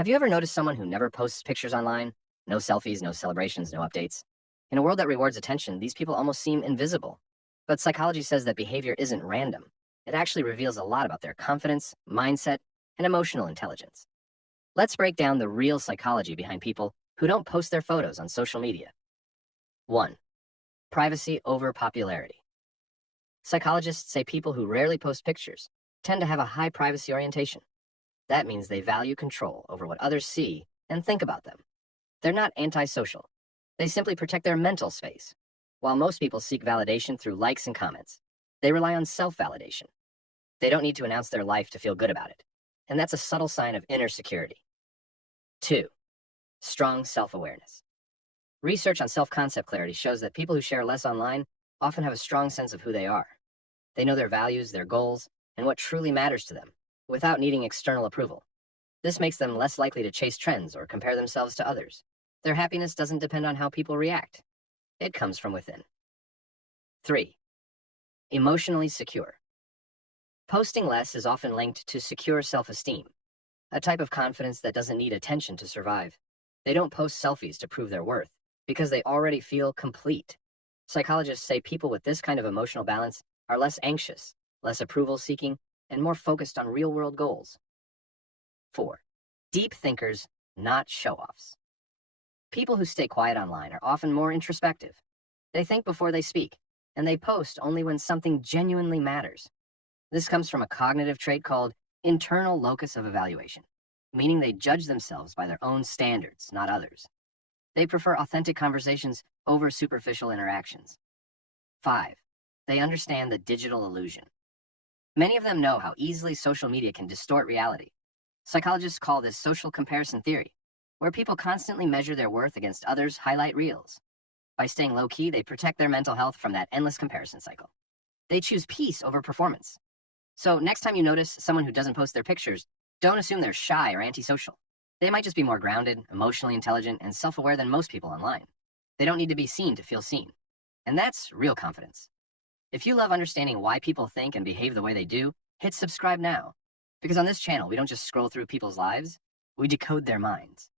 Have you ever noticed someone who never posts pictures online? No selfies, no celebrations, no updates. In a world that rewards attention, these people almost seem invisible. But psychology says that behavior isn't random. It actually reveals a lot about their confidence, mindset, and emotional intelligence. Let's break down the real psychology behind people who don't post their photos on social media. 1. Privacy over popularity. Psychologists say people who rarely post pictures tend to have a high privacy orientation. That means they value control over what others see and think about them. They're not antisocial. They simply protect their mental space. While most people seek validation through likes and comments, they rely on self-validation. They don't need to announce their life to feel good about it. And that's a subtle sign of inner security. 2. Strong self-awareness. Research on self-concept clarity shows that people who share less online often have a strong sense of who they are. They know their values, their goals, and what truly matters to them, without needing external approval. This makes them less likely to chase trends or compare themselves to others. Their happiness doesn't depend on how people react. It comes from within. 3. Emotionally secure. Posting less is often linked to secure self-esteem, a type of confidence that doesn't need attention to survive. They don't post selfies to prove their worth, because they already feel complete. Psychologists say people with this kind of emotional balance are less anxious, less approval-seeking, and more focused on real-world goals. 4. Deep thinkers, not show-offs. People who stay quiet online are often more introspective. They think before they speak, and they post only when something genuinely matters. This comes from a cognitive trait called internal locus of evaluation, meaning they judge themselves by their own standards, not others. They prefer authentic conversations over superficial interactions. 5. They understand the digital illusion. Many of them know how easily social media can distort reality. Psychologists call this social comparison theory, where people constantly measure their worth against others' highlight reels. By staying low-key, they protect their mental health from that endless comparison cycle. They choose peace over performance. So next time you notice someone who doesn't post their pictures, don't assume they're shy or antisocial. They might just be more grounded, emotionally intelligent, and self-aware than most people online. They don't need to be seen to feel seen. And that's real confidence. If you love understanding why people think and behave the way they do, hit subscribe now. Because on this channel, we don't just scroll through people's lives, we decode their minds.